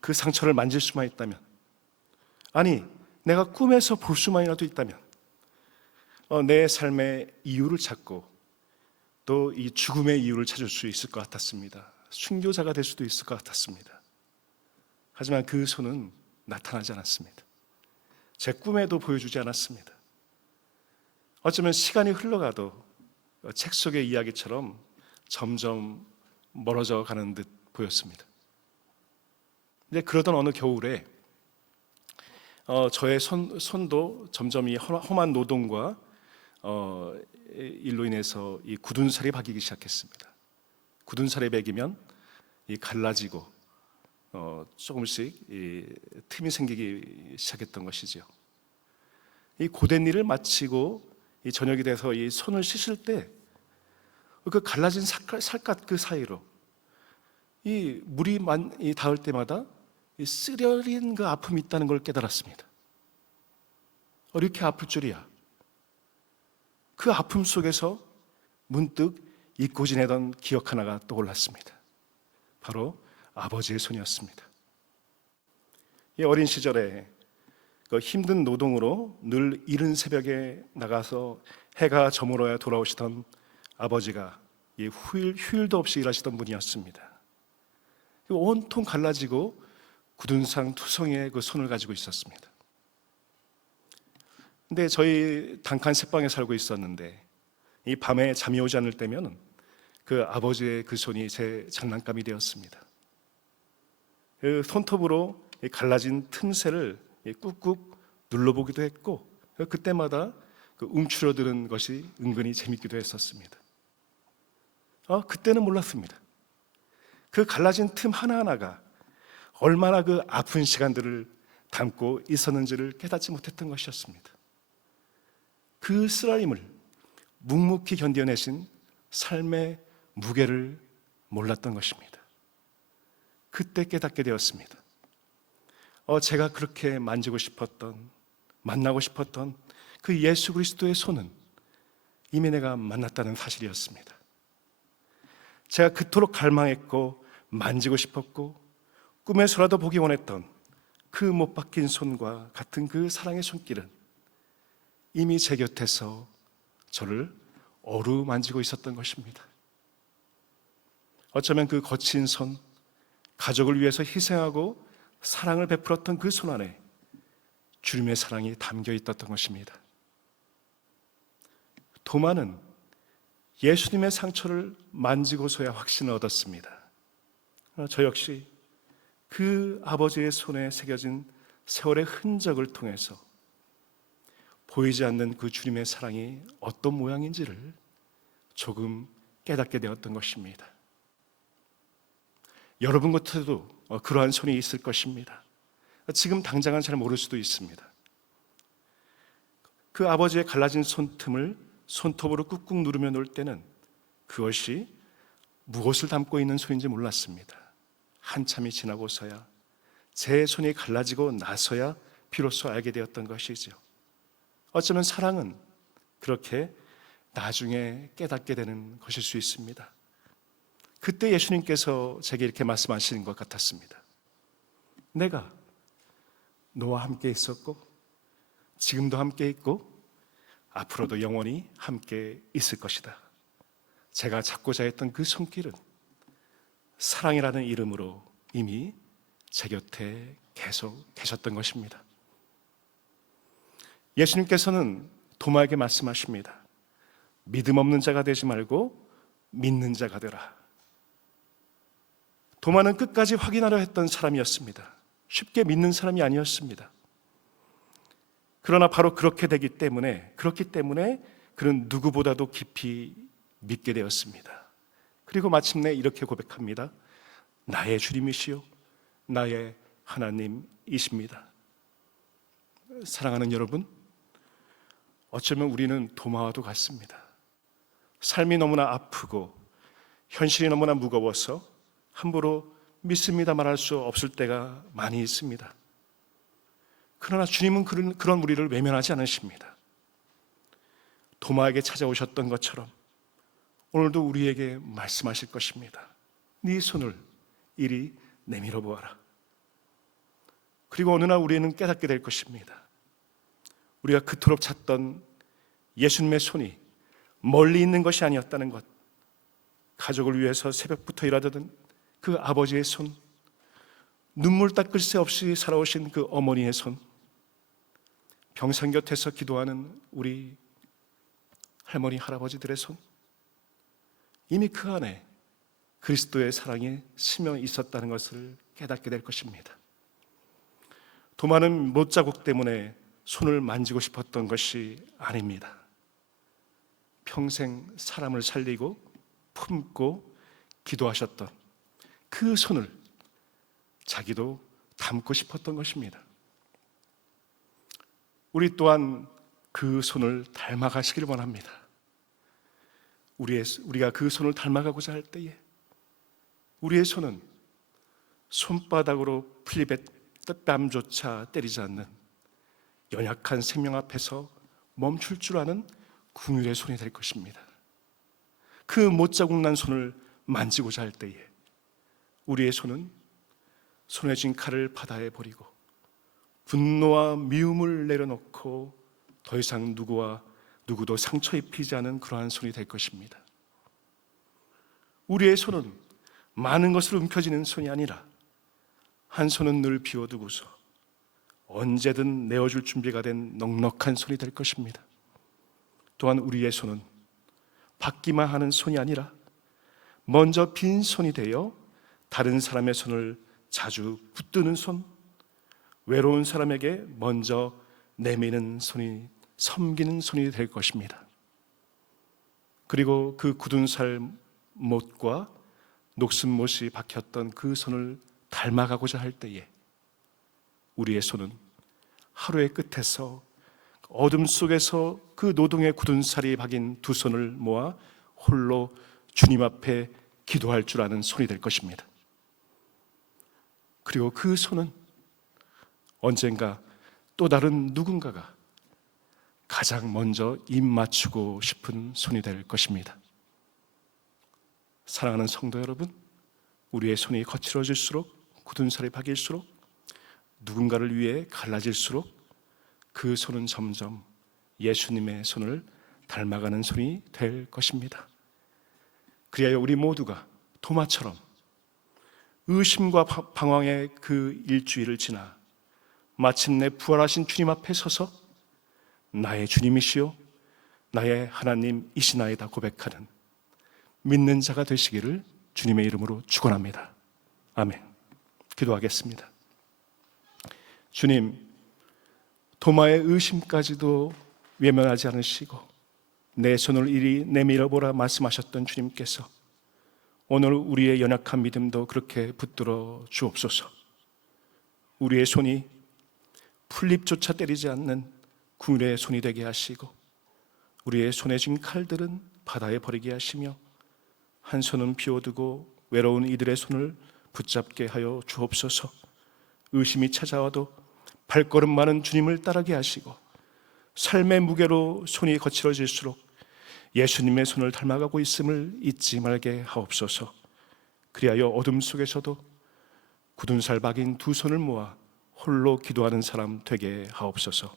그 상처를 만질 수만 있다면, 아니 내가 꿈에서 볼 수만이라도 있다면 내 삶의 이유를 찾고 또 이 죽음의 이유를 찾을 수 있을 것 같았습니다. 순교자가 될 수도 있을 것 같았습니다. 하지만 그 손은 나타나지 않았습니다. 제 꿈에도 보여주지 않았습니다. 어쩌면 시간이 흘러가도 책 속의 이야기처럼 점점 멀어져 가는 듯 보였습니다. 근데 그러던 어느 겨울에 저의 손도 점점 이 험한 노동과 일로 인해서 이 굳은 살이 박이기 시작했습니다. 굳은 살이 박이면 이 갈라지고 조금씩 이 틈이 생기기 시작했던 것이지요. 이 고된 일을 마치고 이 저녁이 돼서 이 손을 씻을 때 그 갈라진 살갗 그 사이로 이 물이 닿을 때마다 이 쓰려린 그 아픔이 있다는 걸 깨달았습니다. 이렇게 아플 줄이야. 그 아픔 속에서 문득 잊고 지내던 기억 하나가 떠올랐습니다. 바로 아버지의 손이었습니다. 이 어린 시절에 그 힘든 노동으로 늘 이른 새벽에 나가서 해가 저물어야 돌아오시던 아버지가 이 휴일도 없이 일하시던 분이었습니다. 온통 갈라지고 굳은 상 투성이의 그 손을 가지고 있었습니다. 근데 저희 단칸 새방에 살고 있었는데 이 밤에 잠이 오지 않을 때면 그 아버지의 그 손이 제 장난감이 되었습니다. 그 손톱으로 갈라진 틈새를 꾹꾹 눌러보기도 했고 그때마다 그 움츠러드는 것이 은근히 재밌기도 했었습니다. 그때는 몰랐습니다. 그 갈라진 틈 하나하나가 얼마나 그 아픈 시간들을 담고 있었는지를 깨닫지 못했던 것이었습니다. 그 쓰라림을 묵묵히 견뎌내신 삶의 무게를 몰랐던 것입니다. 그때 깨닫게 되었습니다. 제가 그렇게 만지고 싶었던, 만나고 싶었던 그 예수 그리스도의 손은 이미 내가 만났다는 사실이었습니다. 제가 그토록 갈망했고 만지고 싶었고 꿈에서라도 보기 원했던 그 못 박힌 손과 같은 그 사랑의 손길은 이미 제 곁에서 저를 어루만지고 있었던 것입니다. 어쩌면 그 거친 손, 가족을 위해서 희생하고 사랑을 베풀었던 그 손 안에 주님의 사랑이 담겨 있었던 것입니다. 도마는 예수님의 상처를 만지고서야 확신을 얻었습니다. 저 역시 그 아버지의 손에 새겨진 세월의 흔적을 통해서 보이지 않는 그 주님의 사랑이 어떤 모양인지를 조금 깨닫게 되었던 것입니다. 여러분 곁에도 그러한 손이 있을 것입니다. 지금 당장은 잘 모를 수도 있습니다. 그 아버지의 갈라진 손틈을 손톱으로 꾹꾹 누르며 놓을 때는 그것이 무엇을 담고 있는 손인지 몰랐습니다. 한참이 지나고서야 제 손이 갈라지고 나서야 비로소 알게 되었던 것이죠. 어쩌면 사랑은 그렇게 나중에 깨닫게 되는 것일 수 있습니다. 그때 예수님께서 제게 이렇게 말씀하시는 것 같았습니다. 내가 너와 함께 있었고 지금도 함께 있고 앞으로도 영원히 함께 있을 것이다. 제가 찾고자 했던 그 손길은 사랑이라는 이름으로 이미 제 곁에 계속 계셨던 것입니다. 예수님께서는 도마에게 말씀하십니다. 믿음 없는 자가 되지 말고 믿는 자가 되라. 도마는 끝까지 확인하려 했던 사람이었습니다. 쉽게 믿는 사람이 아니었습니다. 그러나 바로 그렇기 때문에 그는 누구보다도 깊이 믿게 되었습니다. 그리고 마침내 이렇게 고백합니다. 나의 주님이시요 나의 하나님이십니다. 사랑하는 여러분, 어쩌면 우리는 도마와도 같습니다. 삶이 너무나 아프고 현실이 너무나 무거워서 함부로 믿습니다 말할 수 없을 때가 많이 있습니다. 그러나 주님은 그런 우리를 외면하지 않으십니다. 도마에게 찾아오셨던 것처럼 오늘도 우리에게 말씀하실 것입니다. 네 손을 이리 내밀어 보아라. 그리고 어느 날 우리는 깨닫게 될 것입니다. 우리가 그토록 찾던 예수님의 손이 멀리 있는 것이 아니었다는 것, 가족을 위해서 새벽부터 일하던 그 아버지의 손, 눈물 닦을 새 없이 살아오신 그 어머니의 손, 병상 곁에서 기도하는 우리 할머니 할아버지들의 손, 이미 그 안에 그리스도의 사랑이 스며 있었다는 것을 깨닫게 될 것입니다. 도마는 못자국 때문에 손을 만지고 싶었던 것이 아닙니다. 평생 사람을 살리고 품고 기도하셨던 그 손을 자기도 담고 싶었던 것입니다. 우리 또한 그 손을 닮아가시길 원합니다. 우리가 그 손을 닮아가고자 할 때에 우리의 손은 손바닥으로 풀립의 땀조차 때리지 않는 연약한 생명 앞에서 멈출 줄 아는 긍휼의 손이 될 것입니다. 그 못자국 난 손을 만지고자 할 때에 우리의 손은 손에 쥔 칼을 바다에 버리고 분노와 미움을 내려놓고 더 이상 누구도 상처 입히지 않은 그러한 손이 될 것입니다. 우리의 손은 많은 것을 움켜쥐는 손이 아니라 한 손은 늘 비워두고서 언제든 내어줄 준비가 된 넉넉한 손이 될 것입니다. 또한 우리의 손은 받기만 하는 손이 아니라 먼저 빈 손이 되어 다른 사람의 손을 자주 붙드는 손, 외로운 사람에게 먼저 내미는 손이, 섬기는 손이 될 것입니다. 그리고 그 굳은 살 못과 녹슨 못이 박혔던 그 손을 닮아가고자 할 때에 우리의 손은 하루의 끝에서 어둠 속에서 그 노동의 굳은 살이 박인 두 손을 모아 홀로 주님 앞에 기도할 줄 아는 손이 될 것입니다. 그리고 그 손은 언젠가 또 다른 누군가가 가장 먼저 입 맞추고 싶은 손이 될 것입니다. 사랑하는 성도 여러분, 우리의 손이 거칠어질수록 굳은 살이 박일수록 누군가를 위해 갈라질수록 그 손은 점점 예수님의 손을 닮아가는 손이 될 것입니다. 그리하여 우리 모두가 도마처럼 의심과 방황의 그 일주일을 지나 마침내 부활하신 주님 앞에 서서 나의 주님이시요 나의 하나님이시나이다 고백하는 믿는 자가 되시기를 주님의 이름으로 축원합니다. 아멘. 기도하겠습니다. 주님, 도마의 의심까지도 외면하지 않으시고 내 손을 이리 내밀어보라 말씀하셨던 주님께서 오늘 우리의 연약한 믿음도 그렇게 붙들어 주옵소서. 우리의 손이 풀잎조차 때리지 않는 궁일의 손이 되게 하시고 우리의 손에 쥔 칼들은 바다에 버리게 하시며 한 손은 비워두고 외로운 이들의 손을 붙잡게 하여 주옵소서. 의심이 찾아와도 발걸음 많은 주님을 따르게 하시고 삶의 무게로 손이 거칠어질수록 예수님의 손을 닮아가고 있음을 잊지 말게 하옵소서. 그리하여 어둠 속에서도 굳은 살 박인 두 손을 모아 홀로 기도하는 사람 되게 하옵소서.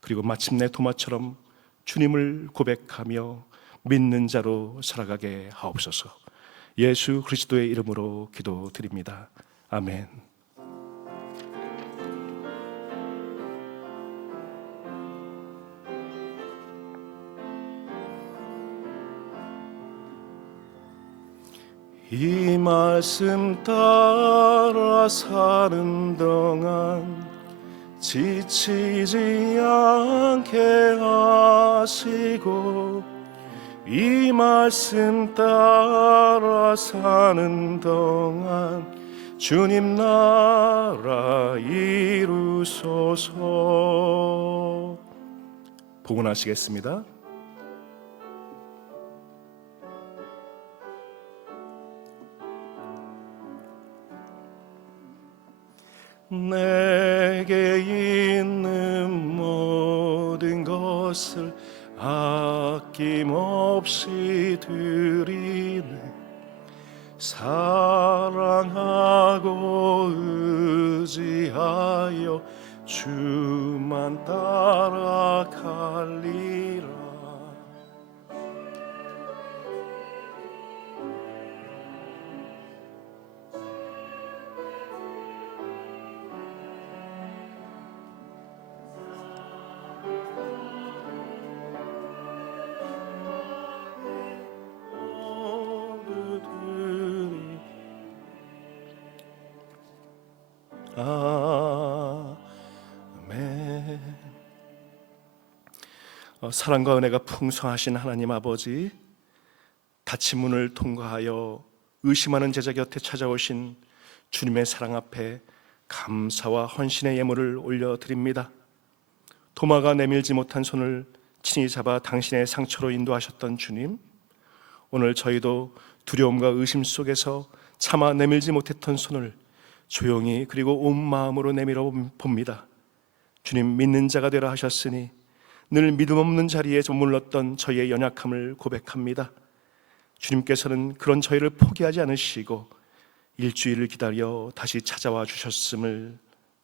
그리고 마침내 도마처럼 주님을 고백하며 믿는 자로 살아가게 하옵소서. 예수 그리스도의 이름으로 기도드립니다. 아멘. 이 말씀 따라 사는 동안 지치지 않게 하시고 이 말씀 따라 사는 동안 주님 나라 이루소서. 복원하시겠습니다. 내게 있는 모든 것을 아낌없이 드리네. 사랑하고 의지하여 주만 따라갈리라. 아멘. 사랑과 은혜가 풍성하신 하나님 아버지, 닫힌 문을 통과하여 의심하는 제자 곁에 찾아오신 주님의 사랑 앞에 감사와 헌신의 예물을 올려드립니다. 도마가 내밀지 못한 손을 친히 잡아 당신의 상처로 인도하셨던 주님, 오늘 저희도 두려움과 의심 속에서 차마 내밀지 못했던 손을 조용히 그리고 온 마음으로 내밀어 봅니다. 주님, 믿는 자가 되라 하셨으니 늘 믿음 없는 자리에 머물렀던 저희의 연약함을 고백합니다. 주님께서는 그런 저희를 포기하지 않으시고 일주일을 기다려 다시 찾아와 주셨음을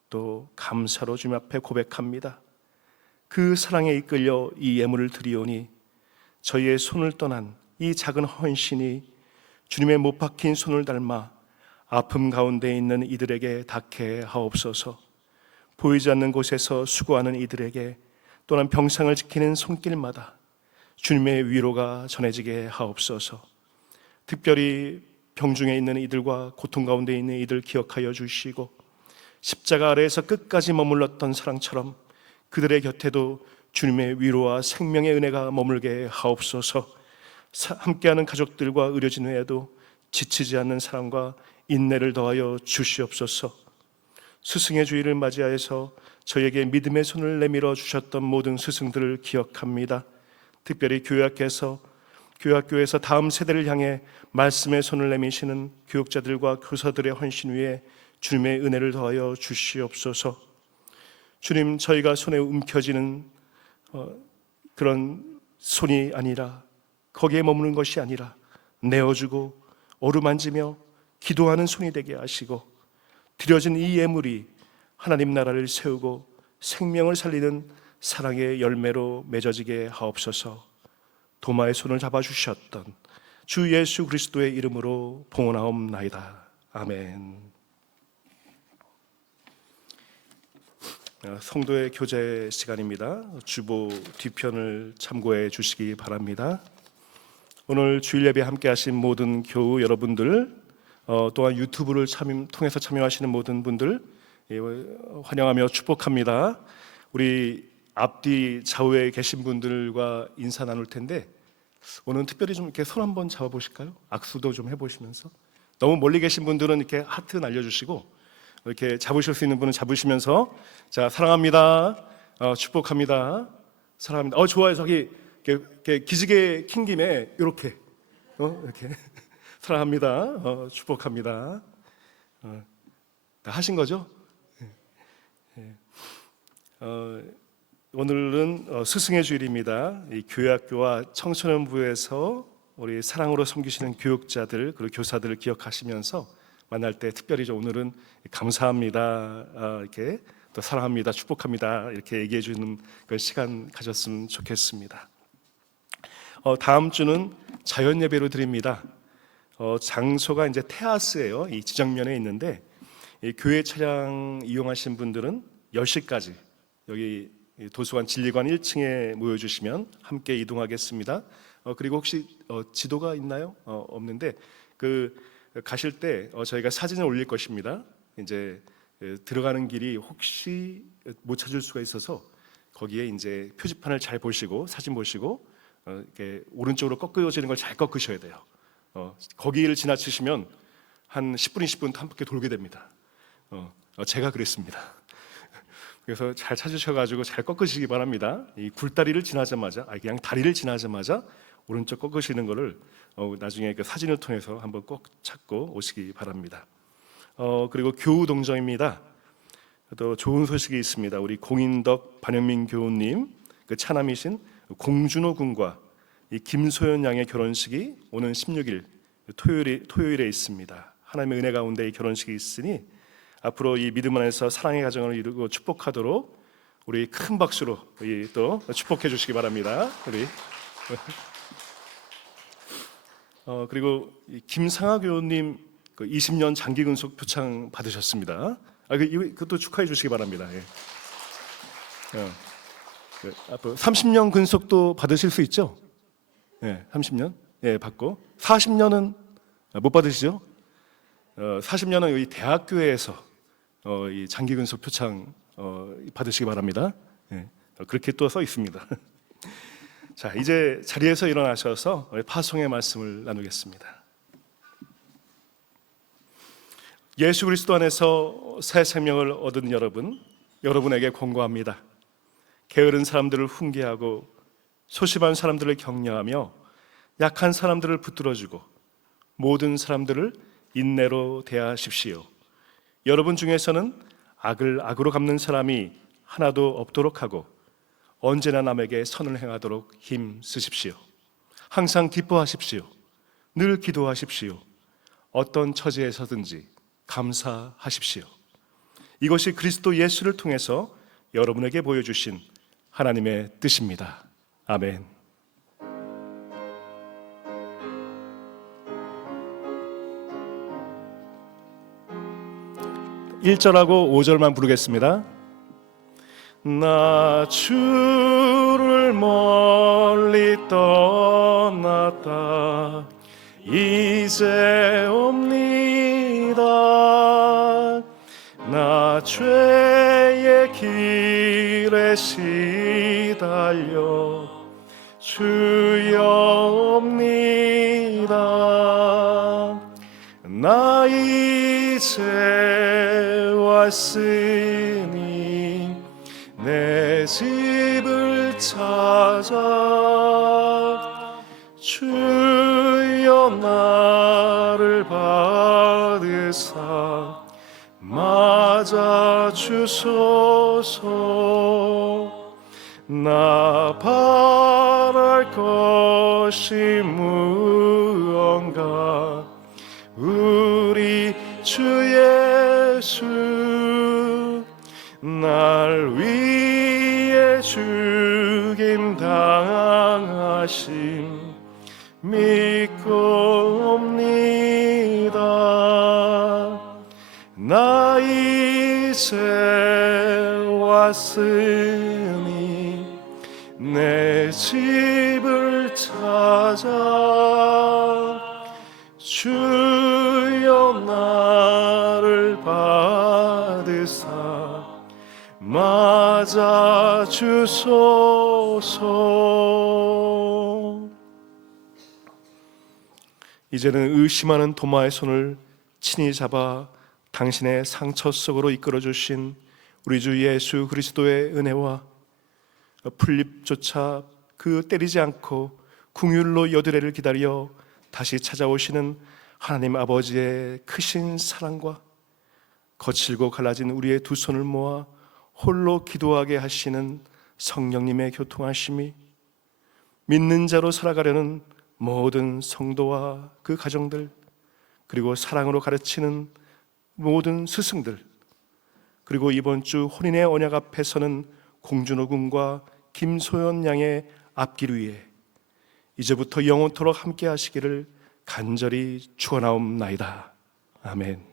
또 감사로 주님 앞에 고백합니다. 그 사랑에 이끌려 이 예물을 드리오니 저희의 손을 떠난 이 작은 헌신이 주님의 못 박힌 손을 닮아 아픔 가운데 있는 이들에게 닿게 하옵소서. 보이지 않는 곳에서 수고하는 이들에게 또한 병상을 지키는 손길마다 주님의 위로가 전해지게 하옵소서. 특별히 병중에 있는 이들과 고통 가운데 있는 이들 기억하여 주시고 십자가 아래에서 끝까지 머물렀던 사랑처럼 그들의 곁에도 주님의 위로와 생명의 은혜가 머물게 하옵소서. 함께하는 가족들과 의료진 외에도 지치지 않는 사랑과 인내를 더하여 주시옵소서. 스승의 주일을 맞이하여서 저에게 믿음의 손을 내밀어 주셨던 모든 스승들을 기억합니다. 특별히 교학교에서 다음 세대를 향해 말씀의 손을 내미시는 교육자들과 교사들의 헌신 위에 주님의 은혜를 더하여 주시옵소서. 주님, 저희가 손에 움켜쥐는 그런 손이 아니라, 거기에 머무는 것이 아니라 내어주고 어루만지며 기도하는 손이 되게 하시고 드려진 이 예물이 하나님 나라를 세우고 생명을 살리는 사랑의 열매로 맺어지게 하옵소서. 도마의 손을 잡아주셨던 주 예수 그리스도의 이름으로 봉헌하옵나이다. 아멘. 성도의 교제 시간입니다. 주보 뒤편을 참고해 주시기 바랍니다. 오늘 주일 예배 함께 하신 모든 교우 여러분들, 또한 유튜브를 통해서 참여하시는 모든 분들 환영하며 축복합니다. 우리 앞뒤 좌우에 계신 분들과 인사 나눌 텐데 오늘은 특별히 좀 이렇게 손 한번 잡아 보실까요? 악수도 좀 해보시면서. 너무 멀리 계신 분들은 이렇게 하트 날려주시고, 이렇게 잡으실 수 있는 분은 잡으시면서, 자, 사랑합니다, 축복합니다, 사랑합니다. 좋아요. 저기 이렇게 기지개 킨 김에 이렇게 사랑합니다, 축복합니다. 다 하신 거죠? 오늘은 스승의 주일입니다. 이 교회학교와 청소년부에서 우리 사랑으로 섬기시는 교육자들 그리고 교사들을 기억하시면서 만날 때 특별히 오늘은 감사합니다, 이렇게 또 사랑합니다, 축복합니다 이렇게 얘기해 주는 그런 시간 가졌으면 좋겠습니다. 다음 주는 자연 예배로 드립니다. 장소가 이제 테라스예요. 이 지정면에 있는데 이 교회 차량 이용하신 분들은 10시까지 여기 도서관 진리관 1층에 모여주시면 함께 이동하겠습니다. 그리고 혹시 지도가 있나요? 없는데 가실 때 저희가 사진을 올릴 것입니다. 이제 들어가는 길이 혹시 못 찾을 수가 있어서 거기에 이제 표지판을 잘 보시고 사진 보시고 이렇게 오른쪽으로 꺾어지는 걸 잘 꺾으셔야 돼요. 거기를 지나치시면 한 10분, 20분 함께 돌게 됩니다. 제가 그랬습니다. 그래서 잘 찾으셔가지고 잘 꺾으시기 바랍니다. 이 굴다리를 지나자마자, 그냥 다리를 지나자마자 오른쪽 꺾으시는 거를 나중에 그 사진을 통해서 한번 꼭 찾고 오시기 바랍니다. 그리고 교우 동정입니다. 또 좋은 소식이 있습니다. 우리 공인덕 반영민 교우님, 그 차남이신 공준호 군과 이 김소연 양의 결혼식이 오는 16일 토요일에 있습니다. 하나님의 은혜 가운데 이 결혼식이 있으니 앞으로 이 믿음 안에서 사랑의 가정을 이루고 축복하도록 우리 큰 박수로 또 축복해 주시기 바랍니다. 우리 그리고 김상아 교우님 20년 장기 근속 표창 받으셨습니다. 그것도 축하해 주시기 바랍니다. 예. 앞으로 30년 근속도 받으실 수 있죠? 예, 30년 받고 40년은 못 받으시죠? 40년은 이 대학교에서 이 장기 근속 표창 받으시기 바랍니다. 예, 그렇게 또 써 있습니다. 자, 이제 자리에서 일어나셔서 파송의 말씀을 나누겠습니다. 예수 그리스도 안에서 새 생명을 얻은 여러분에게 권고합니다. 게으른 사람들을 훈계하고 소심한 사람들을 격려하며 약한 사람들을 붙들어주고 모든 사람들을 인내로 대하십시오. 여러분 중에서는 악을 악으로 갚는 사람이 하나도 없도록 하고 언제나 남에게 선을 행하도록 힘쓰십시오. 항상 기뻐하십시오. 늘 기도하십시오. 어떤 처지에서든지 감사하십시오. 이것이 그리스도 예수를 통해서 여러분에게 보여주신 하나님의 뜻입니다. 아멘. 1절하고 5절만 부르겠습니다. 나 주를 멀리 떠났다 이제 옵니다. 나 죄의 길에 시달려 주여 옵니다. 나 이제 왔으니 내 집을 찾아 주여 나를 받으사 맞아 주소서. 나 바랄 것이 무언가 우리 주 예수 날 위해 죽임 당하심 믿고 옵니다. 이곳에 왔으니 내 집을 찾아 주여 나를 받으사 맞아 주소서. 이제는 의심하는 도마의 손을 친히 잡아 당신의 상처 속으로 이끌어 주신 우리 주 예수 그리스도의 은혜와 풀립조차 그 때리지 않고 긍휼로 여드레를 기다려 다시 찾아오시는 하나님 아버지의 크신 사랑과 거칠고 갈라진 우리의 두 손을 모아 홀로 기도하게 하시는 성령님의 교통하심이 믿는 자로 살아가려는 모든 성도와 그 가정들, 그리고 사랑으로 가르치는 모든 스승들, 그리고 이번 주 혼인의 언약 앞에 서는 공준호 군과 김소연 양의 앞길 위에 이제부터 영원토록 함께 하시기를 간절히 축원하옵나이다. 아멘.